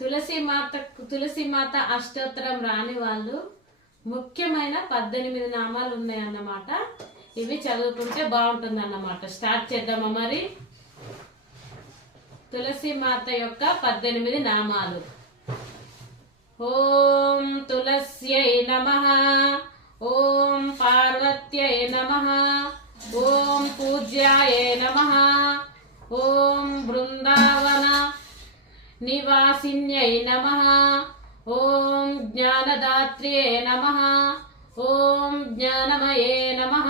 తులసి మాత అష్టోత్తరం రాని వాళ్ళు ముఖ్యమైన 18 నామాలు ఉన్నాయన్నమాట. ఇవి చదువుకుంటే బాగుంటుంది అన్నమాట. స్టార్ట్ చేద్దామా మరి? తులసి మాత యొక్క 18 నామాలు. ఓం తులస్యై నమః, ఓం పార్వత్యై నమః, ఓం పూజ్యాయై నమః, ఓం బృందావన నివాసిన్యై నమః, ఓం జ్ఞానదాత్ర్యై నమః, ఓం జ్ఞానమయే నమః,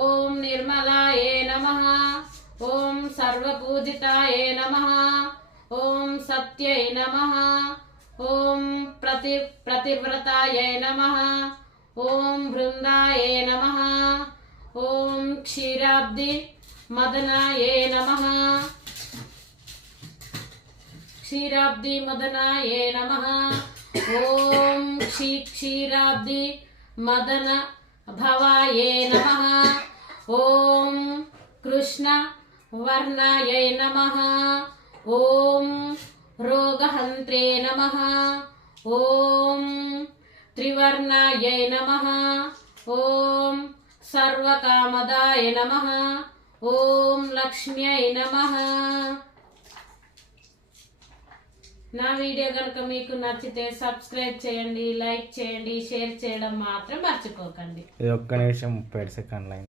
ఓం నిర్మలాయే నమః, ఓం సర్వపూజితాయే నమః, ఓం సత్యై నమః, ఓం ప్రతివ్రతాయే నమః, ఓం బృందాయే నమః, ఓం క్షీరాబ్ది మదనాయే నమః, క్షీరాబ్ది మదనాయే నమః, ఓం క్షీరాబ్ది మదన భవాయే నమః, ఓం కృష్ణ వర్ణాయై నమః, ఓం రోగహంత్రే నమః, ఓం త్రివర్ణాయై నమః, ఓం సర్వకామదాయ నమః, ఓం లక్ష్మ్యై నమః. నా వీడియో కనుక మీకు నచ్చితే సబ్స్క్రైబ్ చేయండి, లైక్ చేయండి, షేర్ చేయడం మాత్రం మర్చిపోకండి. ఇది ఒక్క నిమిషం 30 సెకండ్లు.